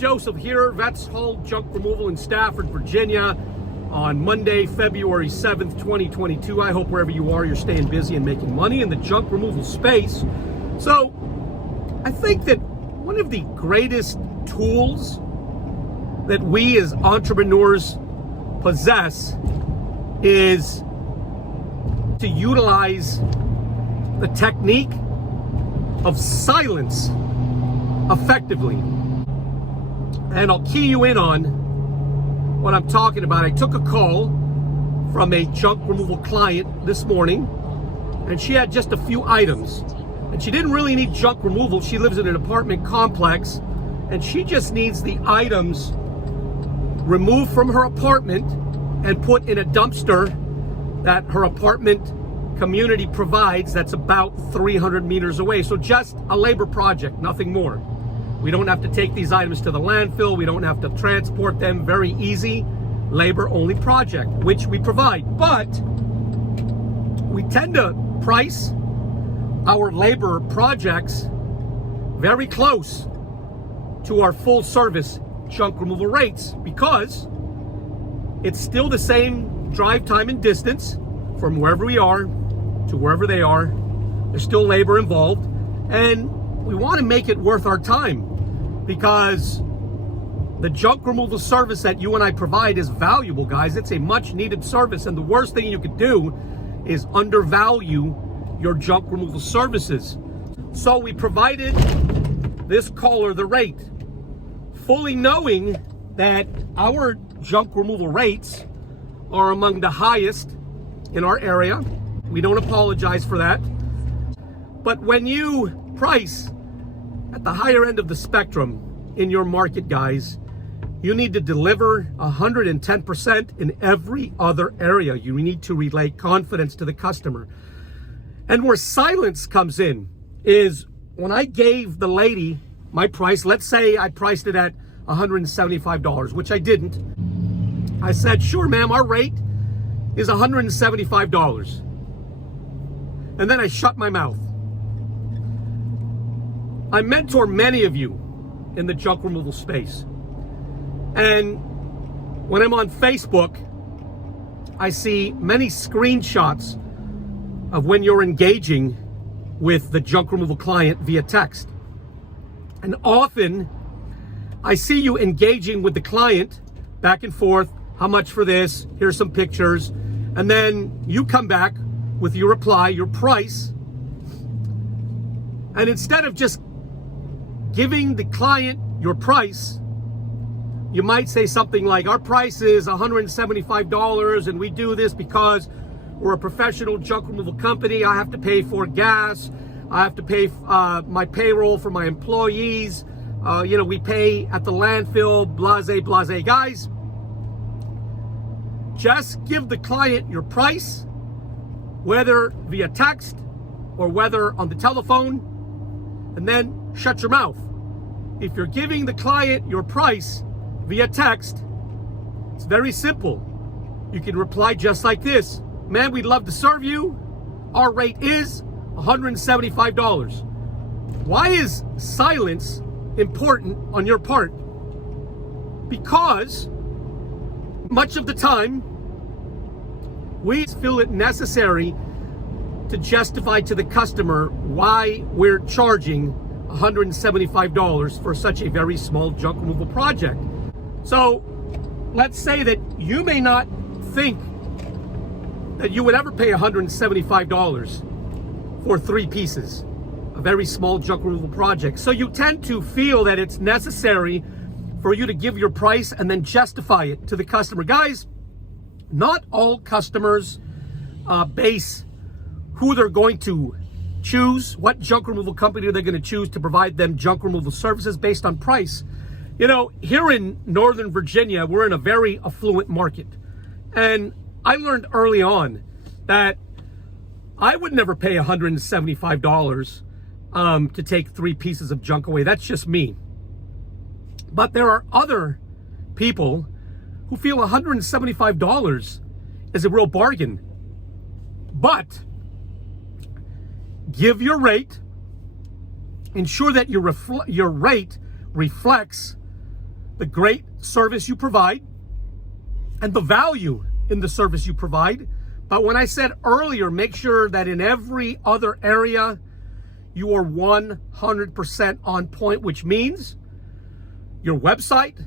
Joseph here, Vets Haul Junk Removal in Stafford, Virginia, on Monday, February 7th, 2022. I hope wherever you are, you're staying busy and making money in the junk removal space. So, I think that one of the greatest tools that we as entrepreneurs possess is to utilize the technique of silence effectively. And I'll key you in on what I'm talking about. I took a call from a junk removal client this morning, and she had just a few items. And she didn't really need junk removal. She lives in an apartment complex, and she just needs the items removed from her apartment and put in a dumpster that her apartment community provides that's about 300 meters away. So just a labor project, nothing more. We don't have to take these items to the landfill. We don't have to transport them. Very easy labor-only project, which we provide. But we tend to price our labor projects very close to our full-service junk removal rates because it's still the same drive time and distance from wherever we are to wherever they are. There's still labor involved, and we want to make it worth our time because the junk removal service that you and I provide is valuable, guys. It's a much needed service, and the worst thing you could do is undervalue your junk removal services. So we provided this caller the rate, fully knowing that our junk removal rates are among the highest in our area. We don't apologize for that. But when you price at the higher end of the spectrum in your market, guys, you need to deliver 110% in every other area. You need to relay confidence to the customer. And where silence comes in is when I gave the lady my price, let's say I priced it at $175, which I didn't. I said, sure, ma'am, our rate is $175. And then I shut my mouth. I mentor many of you in the junk removal space. And when I'm on Facebook, I see many screenshots of when you're engaging with the junk removal client via text. And often I see you engaging with the client back and forth. How much for this? Here's some pictures. And then you come back with your reply, your price. And instead of just giving the client your price, you might say something like, our price is $175 and we do this because we're a professional junk removal company. I have to pay for gas. I have to pay my payroll for my employees. We pay at the landfill, blase. Guys, just give the client your price, whether via text or whether on the telephone, and then shut your mouth. If you're giving the client your price via text, it's very simple. You can reply just like this. Man, we'd love to serve you. Our rate is $175. Why is silence important on your part? Because much of the time, we feel it necessary to justify to the customer why we're charging $175 for such a very small junk removal project. So let's say that you may not think that you would ever pay $175 for 3 pieces, a very small junk removal project. So you tend to feel that it's necessary for you to give your price and then justify it to the customer. Guys, not all customers base who they're going to choose, what junk removal company they're going to choose to provide them junk removal services based on price. You know, here in Northern Virginia, we're in a very affluent market. And I learned early on that I would never pay $175 to take 3 pieces of junk away. That's just me. But there are other people who feel $175 is a real bargain. But give your rate, ensure that your rate reflects the great service you provide and the value in the service you provide. But when I said earlier, make sure that in every other area, you are 100% on point, which means your website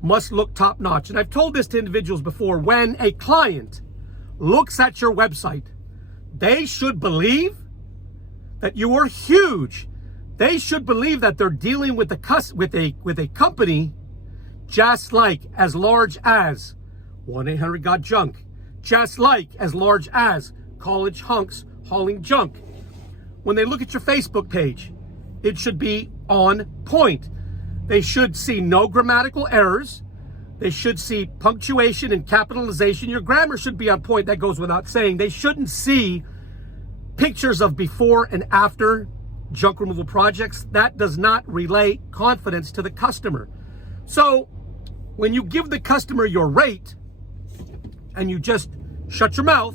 must look top notch. And I've told this to individuals before, when a client looks at your website, they should believe that you are huge. They should believe that they're dealing with a company just like as large as 1-800-GOT-JUNK, just like as large as College Hunks Hauling Junk. When they look at your Facebook page, it should be on point. They should see no grammatical errors. They should see punctuation and capitalization. Your grammar should be on point. That goes without saying. They shouldn't see pictures of before and after junk removal projects. That does not relay confidence to the customer. So when you give the customer your rate and you just shut your mouth,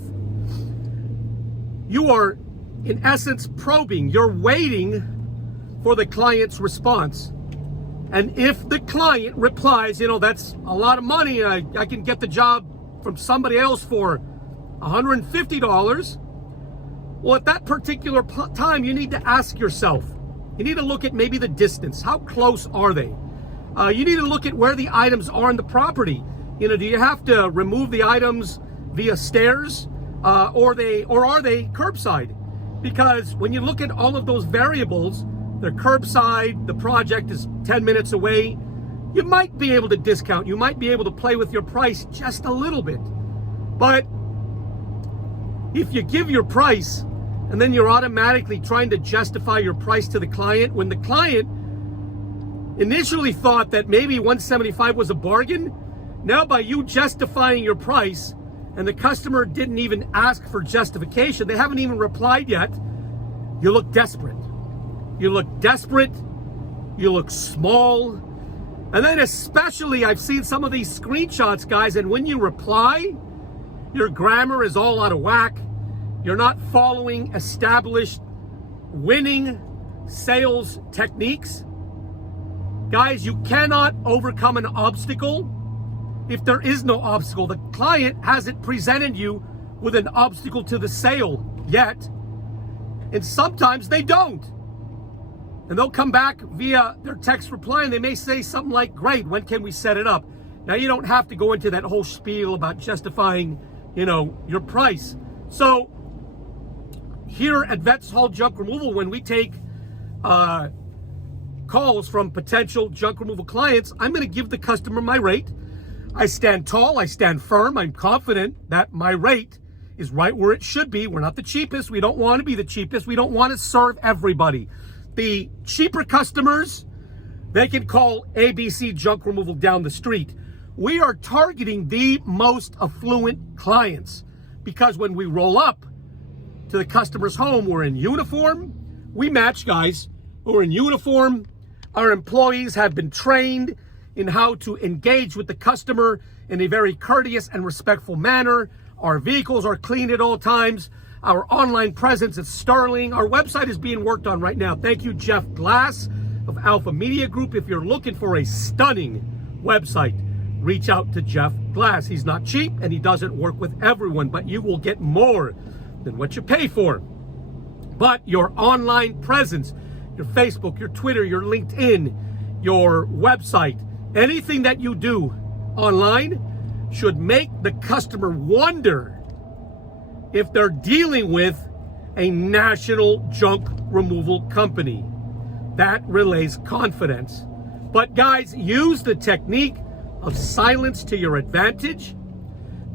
you are in essence probing. You're waiting for the client's response. And if the client replies, that's a lot of money, I can get the job from somebody else for $150, well, at that particular time, you need to ask yourself, you need to look at maybe the distance. How close are they? You need to look at where the items are in the property. Do you have to remove the items via stairs or are they curbside? Because when you look at all of those variables, they're curbside, the project is 10 minutes away, you might be able to discount. You might be able to play with your price just a little bit. But if you give your price and then you're automatically trying to justify your price to the client, when the client initially thought that maybe $175 was a bargain, now by you justifying your price and the customer didn't even ask for justification, they haven't even replied yet, you look desperate. You look desperate, you look small. And then especially, I've seen some of these screenshots, guys, and when you reply, your grammar is all out of whack. You're not following established winning sales techniques. Guys, you cannot overcome an obstacle if there is no obstacle. The client hasn't presented you with an obstacle to the sale yet. And sometimes they don't. And they'll come back via their text reply and they may say something like, great, when can we set it up? Now, you don't have to go into that whole spiel about justifying, your price. So here at Vets Haul Junk Removal, when we take calls from potential junk removal clients, I'm going to give the customer my rate. I stand tall, I stand firm, I'm confident that my rate is right where it should be. We're not the cheapest. We don't want to be the cheapest. We don't want to serve everybody. The cheaper customers, they can call ABC Junk Removal down the street. We are targeting the most affluent clients because when we roll up to the customer's home, we're in uniform. We match guys who are in uniform. Our employees have been trained in how to engage with the customer in a very courteous and respectful manner. Our vehicles are clean at all times. Our online presence is sterling. Our website is being worked on right now. Thank you, Jeff Glass of Alpha Media Group. If you're looking for a stunning website, reach out to Jeff Glass. He's not cheap and he doesn't work with everyone, but you will get more than what you pay for. But your online presence, your Facebook, your Twitter, your LinkedIn, your website, anything that you do online should make the customer wonder if they're dealing with a national junk removal company. That relays confidence. But guys, use the technique of silence to your advantage.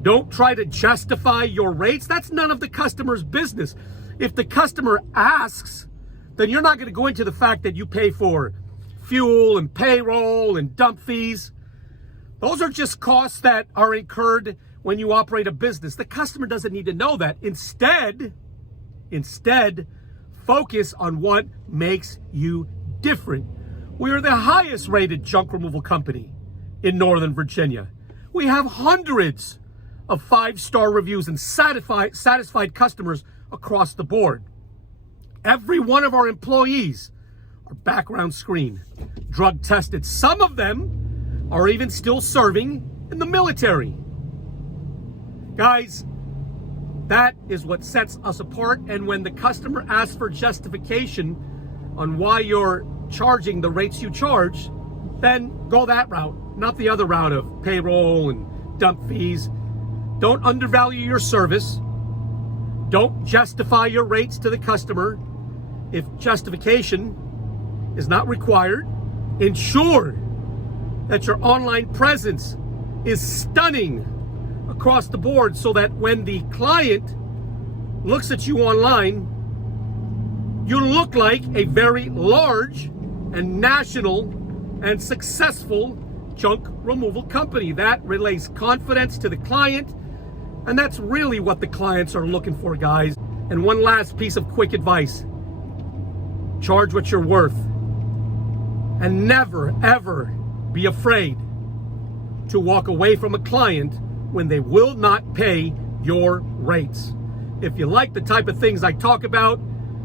Don't try to justify your rates. That's none of the customer's business. If the customer asks, then you're not going to go into the fact that you pay for fuel and payroll and dump fees. Those are just costs that are incurred when you operate a business. The customer doesn't need to know that. Instead, focus on what makes you different. We are the highest rated junk removal company in Northern Virginia. We have hundreds of 5-star reviews and satisfied customers across the board. Every one of our employees are background screened, drug tested. Some of them are even still serving in the military. Guys, that is what sets us apart. And when the customer asks for justification on why you're charging the rates you charge, then go that route, not the other route of payroll and dump fees. Don't undervalue your service. Don't justify your rates to the customer if justification is not required. Ensure that your online presence is stunning across the board so that when the client looks at you online, you look like a very large and national and successful junk removal company. That relays confidence to the client, and that's really what the clients are looking for, guys. And one last piece of quick advice: charge what you're worth, and never ever be afraid to walk away from a client when they will not pay your rates. If you like the type of things I talk about,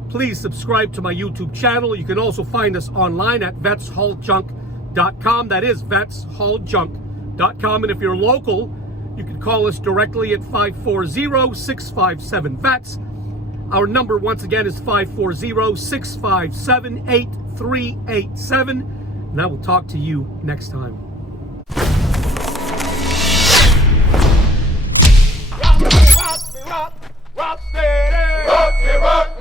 please subscribe to my YouTube channel. You can also find us online at vetshauljunk.com. That is vetshauljunk.com. And if you're local, you can call us directly at 540-657-VETS. Our number, once again, is 540-657-8387. And I will talk to you next time. Rock steady, rock